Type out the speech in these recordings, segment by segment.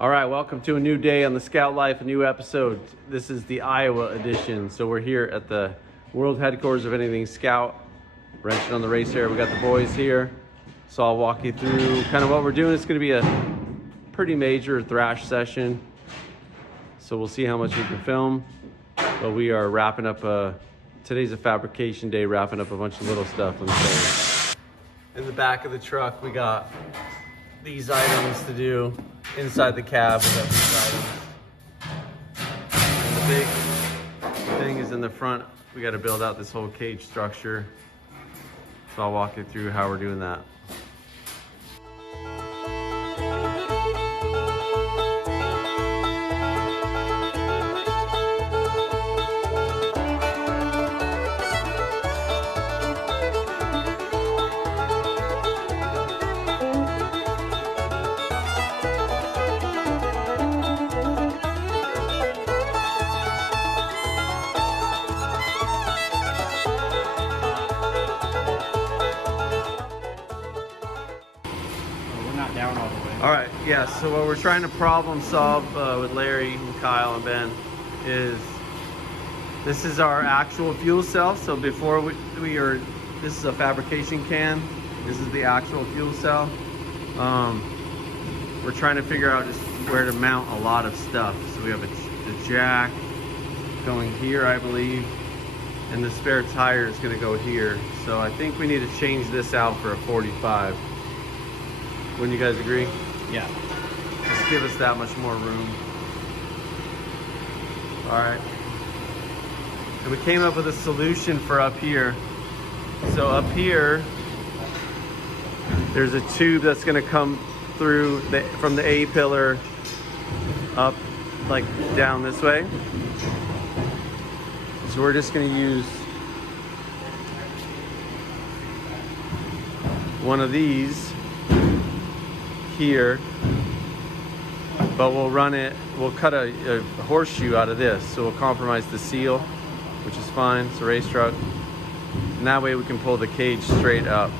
All right, welcome to a new day on the Scout Life, a new episode. This is the Iowa edition. So we're here at the world headquarters of anything Scout, wrenching on the Race Terra. We got the boys here. So I'll walk you through kind of what we're doing. It's going to be a pretty major thrash session. So we'll see how much we can film. But we are wrapping up, today's a fabrication day, wrapping up a bunch of little stuff. Let me show you. In the back of the truck, we got these items to do. Inside the cab, we got these items. And the big thing is in the front. We got to build out this whole cage structure. So I'll walk you through how we're doing that. Down all the way. All right, yeah, so what we're trying to problem solve with Larry and Kyle and Ben is this is our actual fuel cell. So before this is a fabrication can. This is the actual fuel cell. We're trying to figure out just where to mount a lot of stuff. So we have the jack going here, I believe, and the spare tire is gonna go here. So I think we need to change this out for a 45. Wouldn't you guys agree? Yeah. Just give us that much more room. All right. And we came up with a solution for up here. So up here, there's a tube that's gonna come through from the A pillar up, like down this way. So we're just gonna use one of these here, but we'll cut a horseshoe out of this, so we'll compromise the seal, which is fine. It's a race truck, and that way we can pull the cage straight up.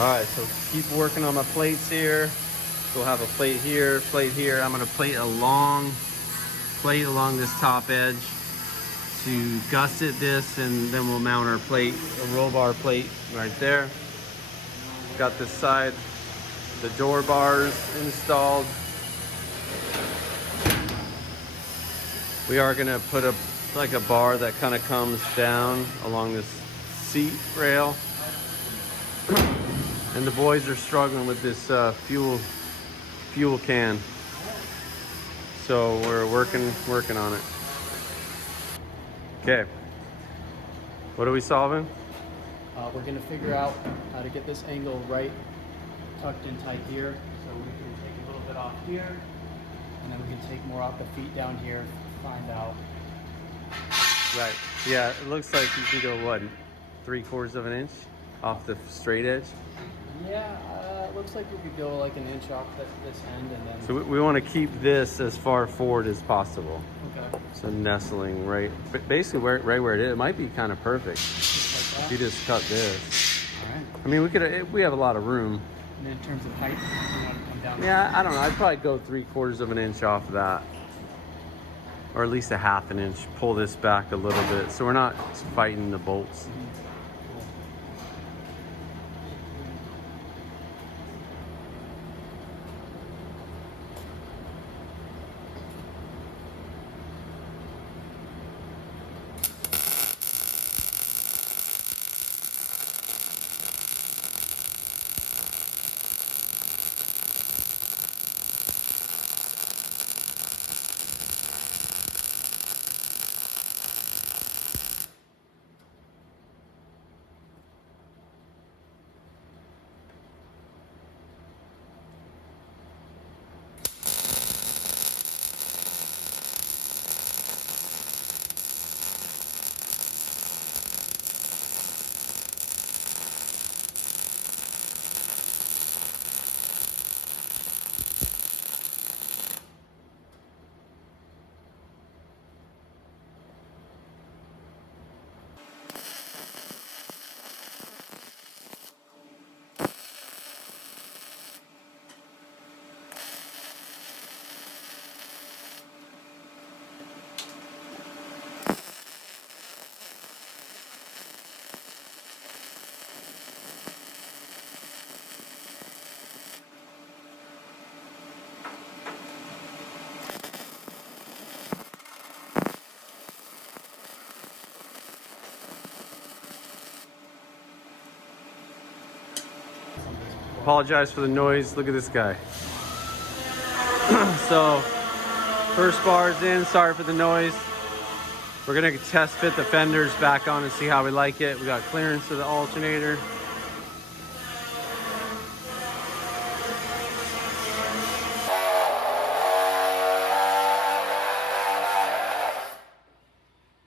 All right, so keep working on my plates here. So we'll have a plate here, plate here. I'm gonna plate a long plate along this top edge to gusset this, and then we'll mount our plate, a roll bar plate right there. Got this side, the door bars installed. We are gonna put like a bar that kind of comes down along this seat rail. And the boys are struggling with this fuel can. So we're working on it. Okay. What are we solving? We're gonna figure out how to get this angle right, tucked in tight here. So we can take a little bit off here, and then we can take more off the feet down here, find out. Right. Yeah, it looks like you can go, what, 3/4 of an inch off the straight edge? Yeah, it looks like we could go like an inch off this end, and then... So we want to keep this as far forward as possible. Okay. So nestling right, basically right where it is. It might be kind of perfect. Just like If that? you just cut this. All right. I mean, we have a lot of room. And then in terms of height, you want to come down? Yeah, I don't know. I'd probably go 3/4 of an inch off of that. Or at least a 1/2 inch. Pull this back a little bit so we're not fighting the bolts. Cool. apologize for the noise. Look at this guy. So, first bar is in. Sorry for the noise. We're gonna test fit the fenders back on and see how we like it. We got clearance of the alternator.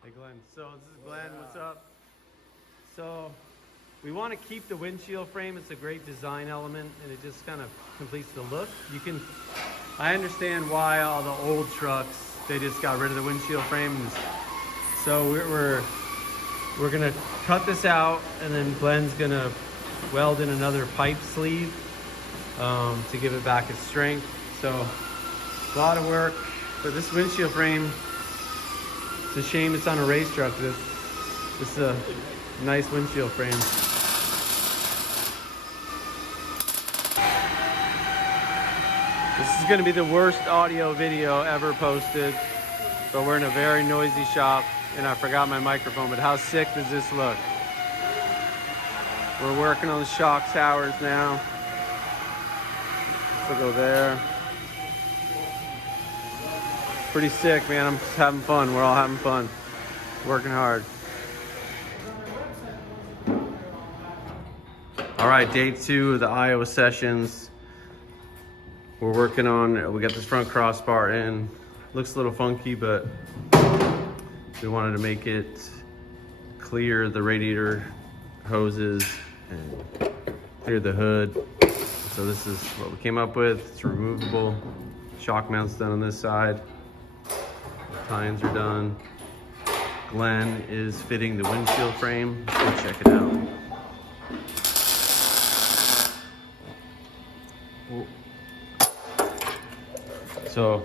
Hey Glenn, so this is Glenn, what's up? So we want to keep the windshield frame. It's a great design element and it just kind of completes the look. I understand why all the old trucks, they just got rid of the windshield frame. So we're gonna cut this out, and then Glenn's gonna weld in another pipe sleeve to give it back its strength. So a lot of work, but this windshield frame, it's a shame it's on a race truck. This is a nice windshield frame. This is gonna be the worst audio video ever posted, but we're in a very noisy shop. And I forgot my microphone, but how sick does this look? We're working on the shock towers now. So go there. Pretty sick, man. I'm just having fun. We're all having fun. Working hard. All right, day 2 of the Iowa sessions. We're working on, we got this front crossbar in. Looks a little funky, but we wanted to make it clear the radiator hoses and clear the hood. So this is what we came up with. It's removable. Shock mounts done on this side. Tines are done. Glenn is fitting the windshield frame. Let's go check it out. So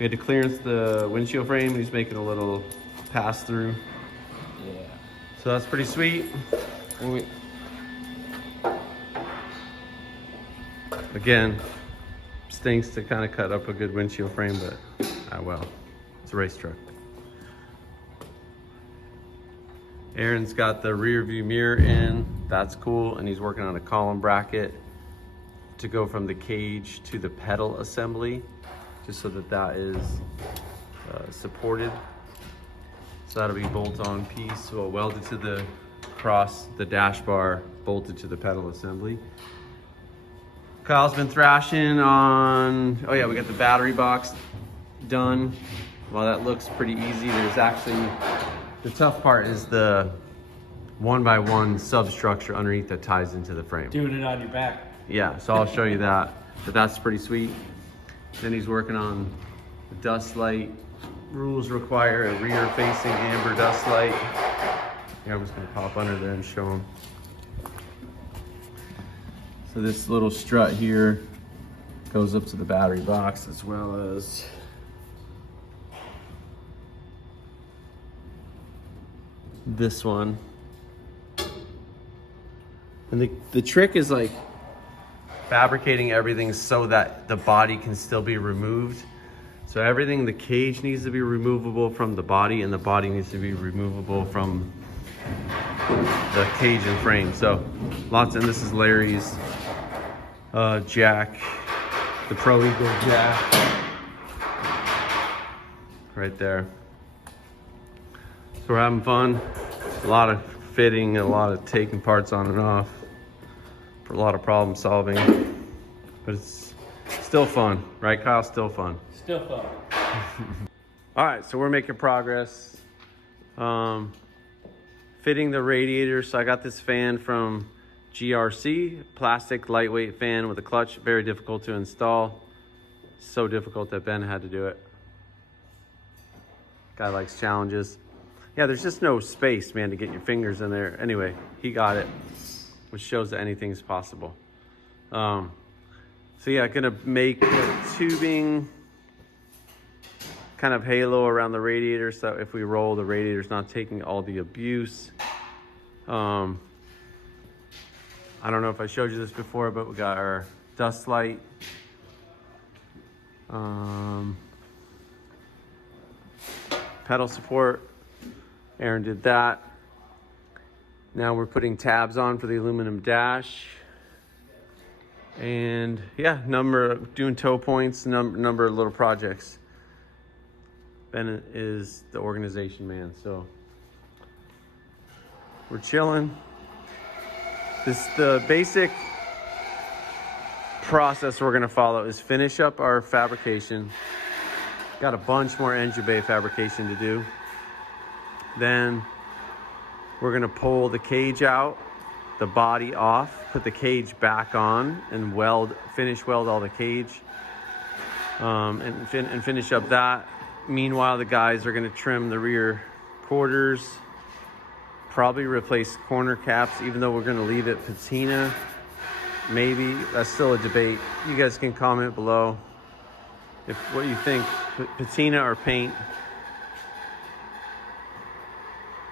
we had to clearance the windshield frame. He's making a little pass through. Yeah. So that's pretty sweet. Again, stinks to kind of cut up a good windshield frame, but well, it's a race truck. Aaron's got the rear view mirror in. That's cool, and he's working on a column bracket to go from the cage to the pedal assembly, just so that is supported. So that'll be bolt-on piece. So we'll weld it to the cross, the dash bar, bolted to the pedal assembly. Kyle's been thrashing on, oh yeah, we got the battery box done. Well, that looks pretty easy. There's actually, the tough part is the 1x1 substructure underneath that ties into the frame. Doing it on your back. Yeah, so I'll show you that, but that's pretty sweet. Then he's working on the dust light. Rules require a rear facing amber dust light. Yeah, I'm just gonna pop under there and show them. So this little strut here goes up to the battery box, as well as this one. And the trick is like fabricating everything so that the body can still be removed. So everything, the cage needs to be removable from the body, and the body needs to be removable from the cage and frame. So lots, and this is Larry's jack, the Pro Eagle jack, right there. So we're having fun. A lot of fitting, a lot of taking parts on and off, for a lot of problem solving, but it's still fun, right Kyle? Still fun. Still fun. All right, so we're making progress. Fitting the radiator. So I got this fan from GRC, plastic lightweight fan with a clutch, very difficult to install. So difficult that Ben had to do it. Guy likes challenges. Yeah, there's just no space, man, to get your fingers in there. Anyway, he got it, which shows that anything's possible. So yeah, gonna make the tubing kind of halo around the radiator, so if we roll, the radiator's not taking all the abuse. I don't know if I showed you this before, but we got our dust light. Pedal support. Aaron did that. Now we're putting tabs on for the aluminum dash. And yeah, doing toe points, number of little projects. Ben is the organization man, so we're chilling. The basic process we're gonna follow is finish up our fabrication. Got a bunch more engine bay fabrication to do. Then we're gonna pull the cage out, the body off, put the cage back on, and finish weld all the cage, and finish up that. Meanwhile, the guys are gonna trim the rear quarters, probably replace corner caps, even though we're gonna leave it patina. Maybe, that's still a debate. You guys can comment below what you think, patina or paint.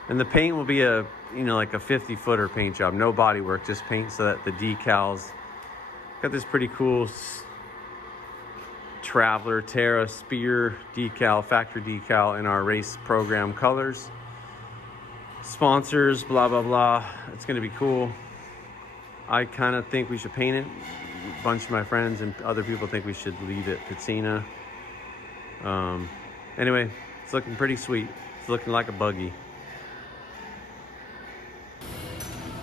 And the paint will be like a 50-footer paint job, no body work, just paint so that the decals. Got this pretty cool Traveler Terra Spear decal, factory decal in our race program colors. Sponsors, blah, blah, blah. It's gonna be cool. I kind of think we should paint it. A bunch of my friends and other people think we should leave it patina. Anyway, it's looking pretty sweet. It's looking like a buggy.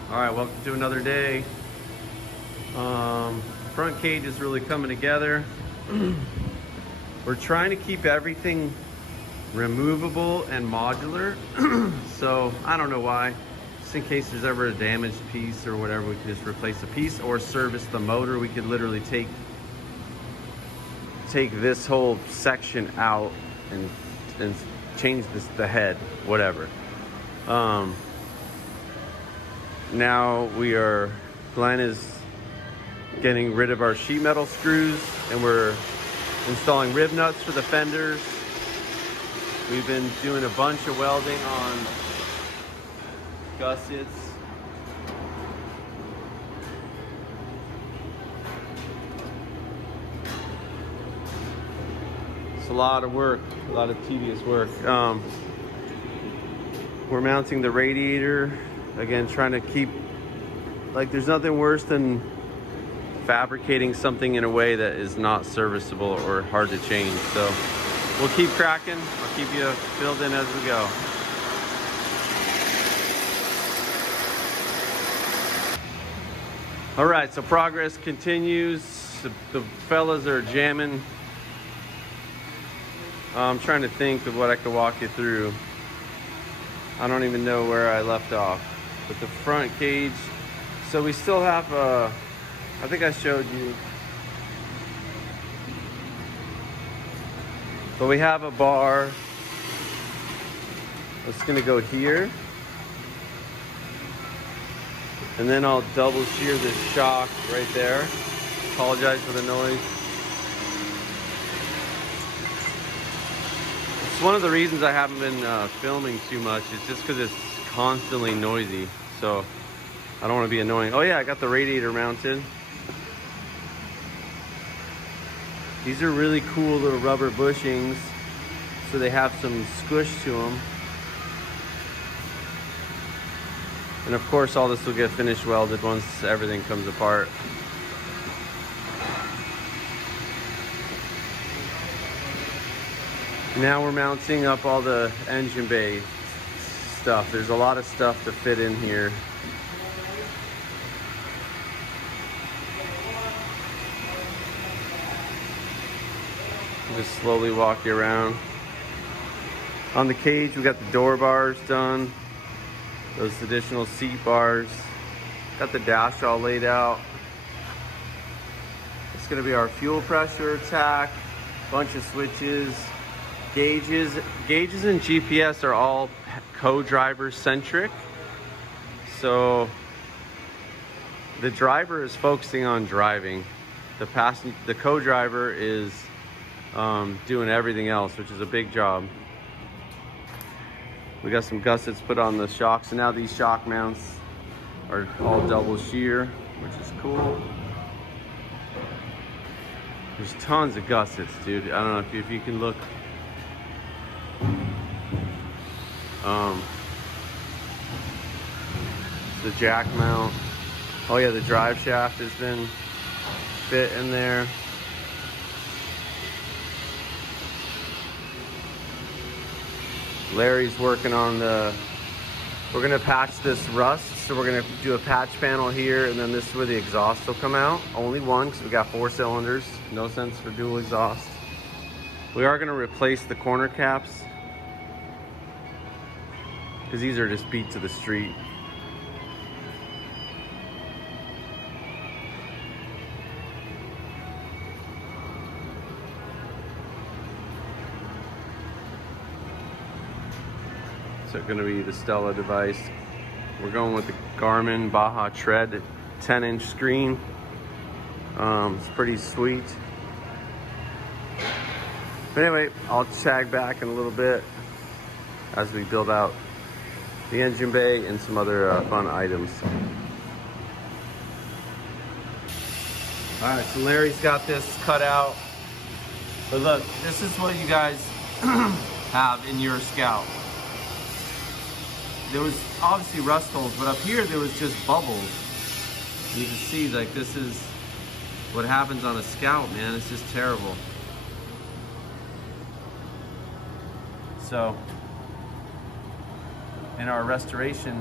All right, welcome to another day. Front cage is really coming together. We're trying to keep everything removable and modular. So I don't know why. Just in case there's ever a damaged piece or whatever, we can just replace a piece or service the motor. We could literally take this whole section out and change the head, whatever. Now Glenn is getting rid of our sheet metal screws, and we're installing rib nuts for the fenders. We've been doing a bunch of welding on gussets. It's a lot of work, a lot of tedious work. We're mounting the radiator. Again, trying to keep, there's nothing worse than fabricating something in a way that is not serviceable or hard to change. So we'll keep cracking. I'll keep you filled in as we go. All right, so progress continues. The fellas are jamming. I'm trying to think of what I could walk you through. I don't even know where I left off. But the front cage, so we still have I think I showed you. But we have a bar. It's gonna go here. And then I'll double shear this shock right there. Apologize for the noise. It's one of the reasons I haven't been filming too much. It's just because it's constantly noisy. So I don't want to be annoying. Oh yeah, I got the radiator mounted. These are really cool little rubber bushings. So they have some squish to them. And of course all this will get finish welded once everything comes apart. Now we're mounting up all the engine bay stuff. There's a lot of stuff to fit in here. Just slowly walk you around. On the cage, we got the door bars done. Those additional seat bars. Got the dash all laid out. It's gonna be our fuel pressure attack. Bunch of switches. Gauges and GPS are all co-driver centric. So the driver is focusing on driving. The co-driver is doing everything else, which is a big job. We got some gussets put on the shocks, and now these shock mounts are all double shear, which is cool. There's tons of gussets, dude. I don't know if you can look. The jack mount. Oh yeah, the drive shaft has been fit in there. Larry's working on we're gonna patch this rust, so we're gonna do a patch panel here, and then this is where the exhaust will come out. Only one, because we got 4 cylinders. No sense for dual exhaust. We are gonna replace the corner caps, because these are just beat to the street. So gonna be the Stella device. We're going with the Garmin Baja Tread 10-inch screen. It's pretty sweet. But anyway, I'll check back in a little bit as we build out the engine bay and some other fun items. All right, so Larry's got this cut out. But look, this is what you guys have in your Scout. There was obviously rust holes, but up here there was just bubbles. You can see, like, this is what happens on a Scout, man. It's just terrible. So, in our restoration,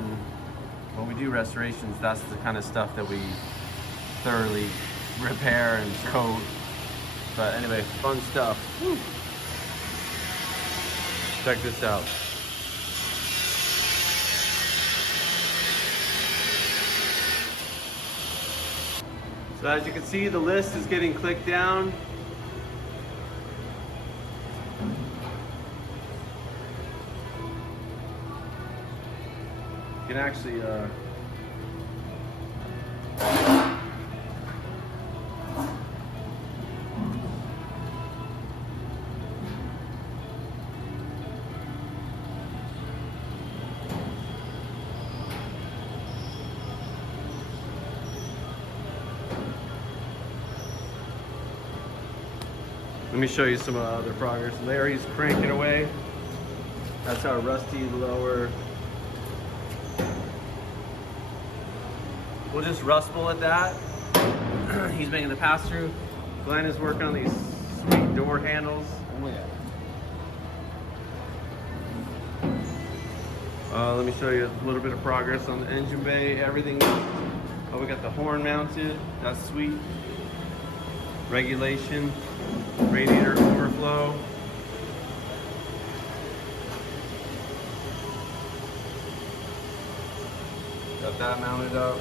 when we do restorations, that's the kind of stuff that we thoroughly repair and coat. But anyway, fun stuff. Woo. Check this out. So as you can see, the list is getting clicked down. You can actually let me show you some other progress. Larry's cranking away. That's our rusty lower. We'll just rust bullet that. He's making the pass-through. Glenn is working on these sweet door handles. Oh yeah. Let me show you a little bit of progress on the engine bay. Everything. Oh, we got the horn mounted. That's sweet. Regulation. Radiator overflow. Got that mounted up.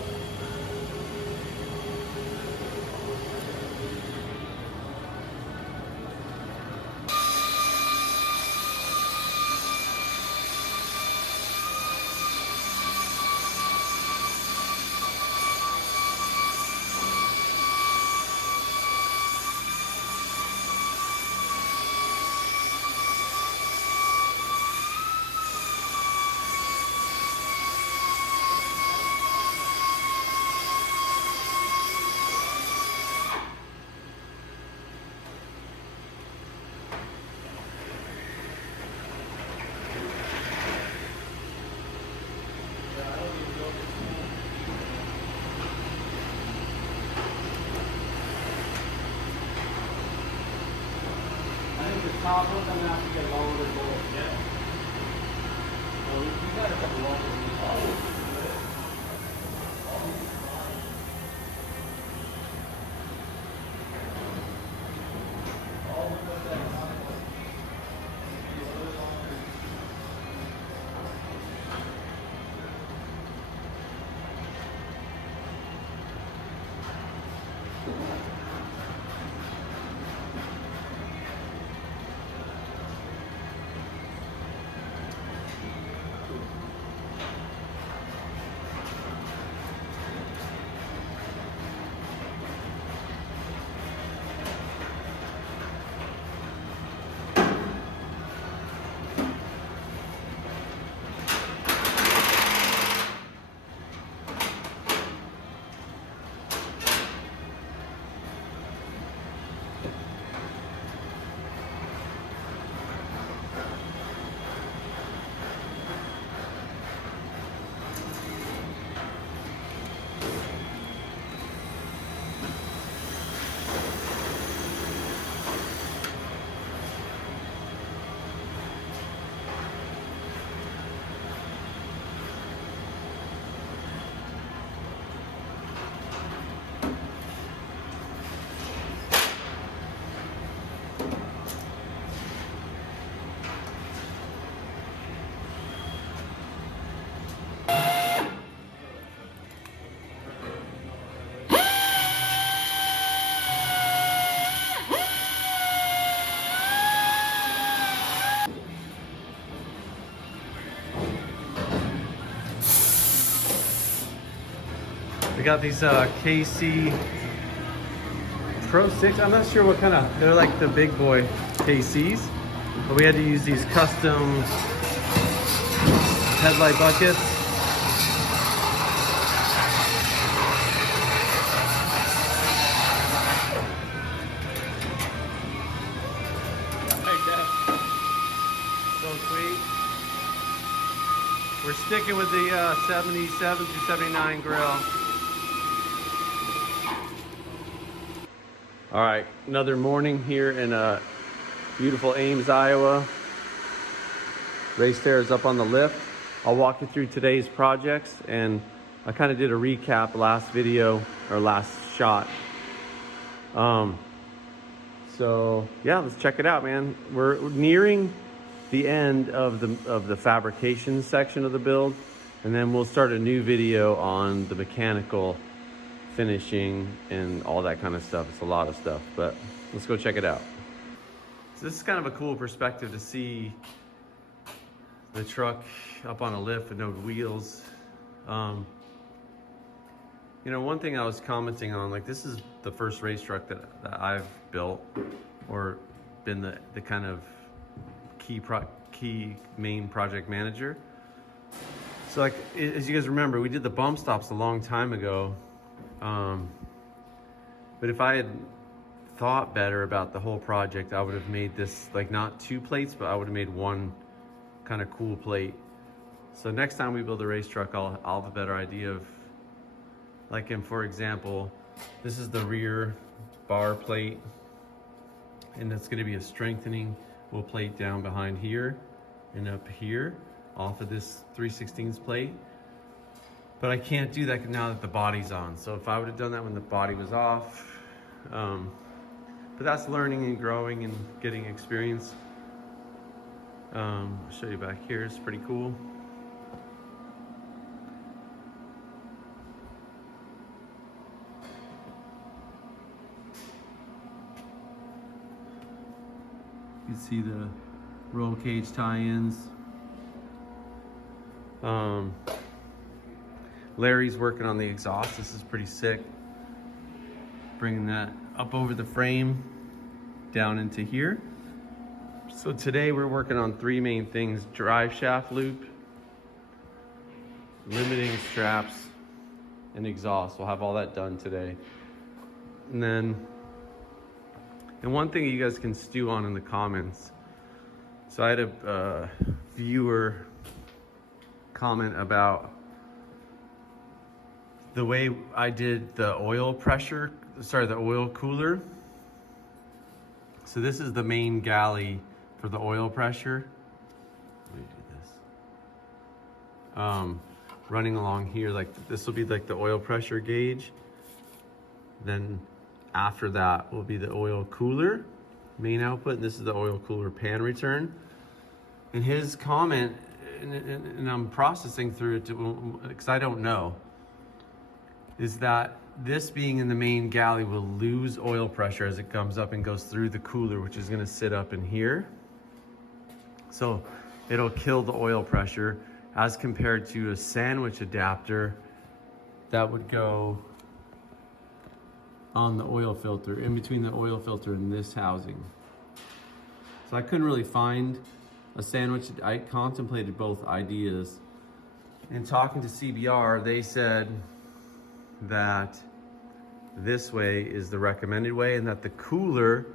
Top of them have to get longer bolts. Yeah. So we got a couple longer. We got these KC Pro 6. I'm not sure what kind of, they're like the big boy KCs, but we had to use these custom headlight buckets. So sweet. We're sticking with the 77 through 79 grill. All right, another morning here in beautiful Ames, Iowa. Race Terra is up on the lift. I'll walk you through today's projects, and I kind of did a recap last video or last shot. So yeah, let's check it out, man. We're nearing the end of the fabrication section of the build, and then we'll start a new video on the mechanical finishing and all that kind of stuff. It's a lot of stuff, but let's go check it out. So this is kind of a cool perspective to see the truck up on a lift with no wheels. You know, one thing I was commenting on, like, this is the first race truck that I've built or been the kind of key main project manager. So, like, as you guys remember, we did the bump stops a long time ago. But if I had thought better about the whole project, I would have made this, like, not 2 plates, but I would have made one kind of cool plate. So next time we build a race truck, I'll have a better idea of, like, for example, this is the rear bar plate, and it's going to be a strengthening will plate down behind here and up here off of this 3/16 plate. But I can't do that now that the body's on. So if I would have done that when the body was off, but that's learning and growing and getting experience. I'll show you back here, it's pretty cool. You can see the roll cage tie-ins. Larry's working on the exhaust. This is pretty sick. Bringing that up over the frame, down into here. So today we're working on 3 main things: drive shaft loop, limiting straps, and exhaust. We'll have all that done today. And one thing you guys can stew on in the comments. So I had a viewer comment about the way I did the oil pressure, the oil cooler. So this is the main galley for the oil pressure. Let me do this. Running along here, like, this will be like the oil pressure gauge. Then after that will be the oil cooler main output, and this is the oil cooler pan return. And his comment, and I'm processing through it because I don't know, is that this being in the main galley will lose oil pressure as it comes up and goes through the cooler, which is going to sit up in here. So it'll kill the oil pressure as compared to a sandwich adapter that would go on the oil filter, in between the oil filter and this housing. So I couldn't really find a sandwich. I contemplated both ideas. And talking to CBR, they said that this way is the recommended way, and that the cooler,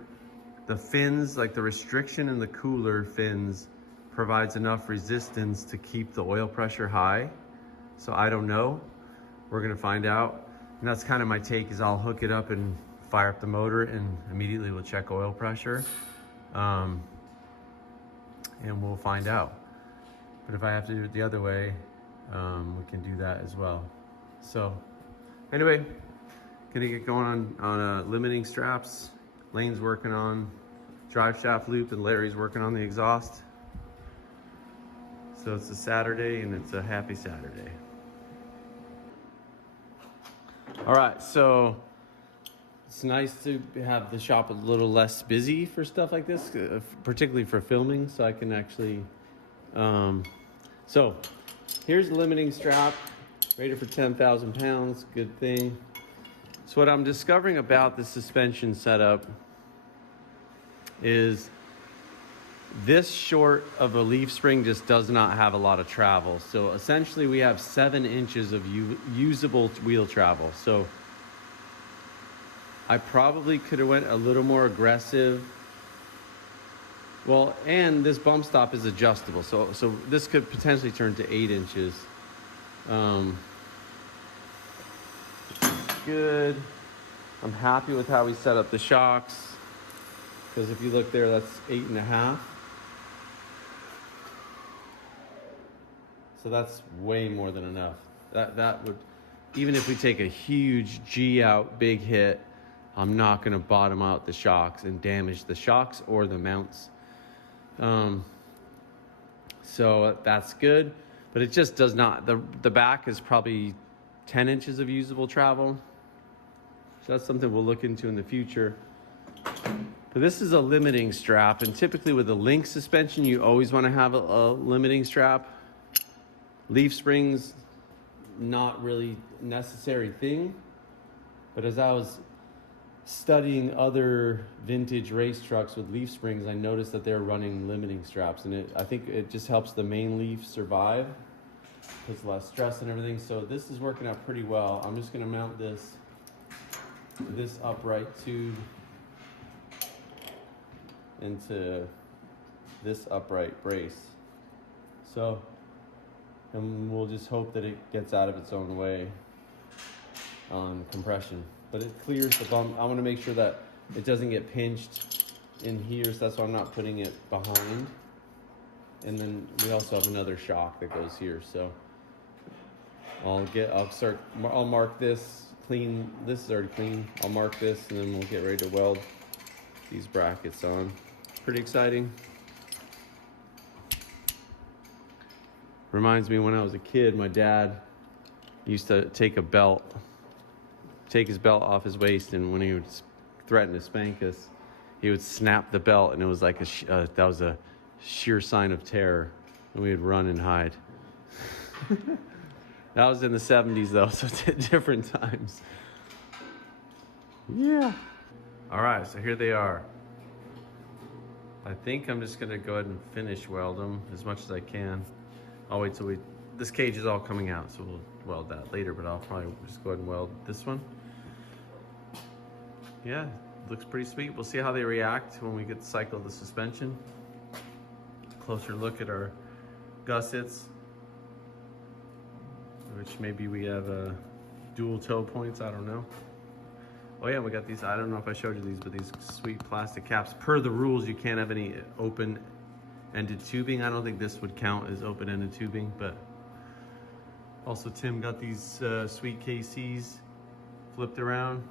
the fins, like the restriction in the cooler fins, provides enough resistance to keep the oil pressure high. So I don't know. We're gonna find out. And that's kind of my take, is I'll hook it up and fire up the motor and immediately we'll check oil pressure. And we'll find out. But if I have to do it the other way, we can do that as well. So anyway, gonna get going on limiting straps. Lane's working on drive shaft loop, and Larry's working on the exhaust. So it's a Saturday, and it's a happy Saturday. All right, so it's nice to have the shop a little less busy for stuff like this, particularly for filming, so I can actually, so here's the limiting strap. Rated for 10,000 pounds, good thing. So what I'm discovering about the suspension setup is this short of a leaf spring just does not have a lot of travel. So essentially we have 7 inches of usable wheel travel. So I probably could have went a little more aggressive. Well, and this bump stop is adjustable. So this could potentially turn to 8 inches. Good. I'm happy with how we set up the shocks, because if you look there, that's 8.5. So that's way more than enough. That would, even if we take a huge G out, big hit, I'm not gonna bottom out the shocks and damage the shocks or the mounts. So that's good, but it just does not, the back is probably 10 inches of usable travel. So that's something we'll look into in the future. But this is a limiting strap, and typically with a link suspension, you always want to have a limiting strap. Leaf springs, not really a necessary thing. But as I was studying other vintage race trucks with leaf springs, I noticed that they're running limiting straps, and I think it just helps the main leaf survive. Puts less stress and everything. So this is working out pretty well. I'm just going to mount this upright tube into this upright brace. So, and we'll just hope that it gets out of its own way on compression. But it clears the bump. I want to make sure that it doesn't get pinched in here, so that's why I'm not putting it behind. And then we also have another shock that goes here. So I'll mark this clean. This is already clean. I'll mark this, and then we'll get ready to weld these brackets on. Pretty exciting. Reminds me when I was a kid, my dad used to take his belt off his waist, and when he would threaten to spank us, he would snap the belt, and it was like that was a sheer sign of terror, and we would run and hide. That was in the 70s though, so different times. Yeah. All right, so here they are. I think I'm just gonna go ahead and finish weld them as much as I can. I'll wait till this cage is all coming out, so we'll weld that later, but I'll probably just go ahead and weld this one. Yeah, looks pretty sweet. We'll see how they react when we get the cycle of the suspension. Closer look at our gussets, which maybe we have dual toe points, I don't know. Oh yeah, we got these, I don't know if I showed you these, but these sweet plastic caps. Per the rules, you can't have any open-ended tubing. I don't think this would count as open-ended tubing, but also Tim got these sweet KCs flipped around.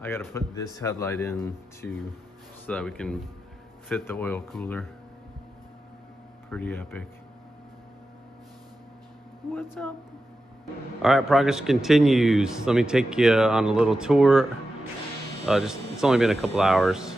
I gotta put this headlight in so that we can fit the oil cooler. Pretty epic. What's up? All right, progress continues. Let me take you on a little tour. It's only been a couple hours.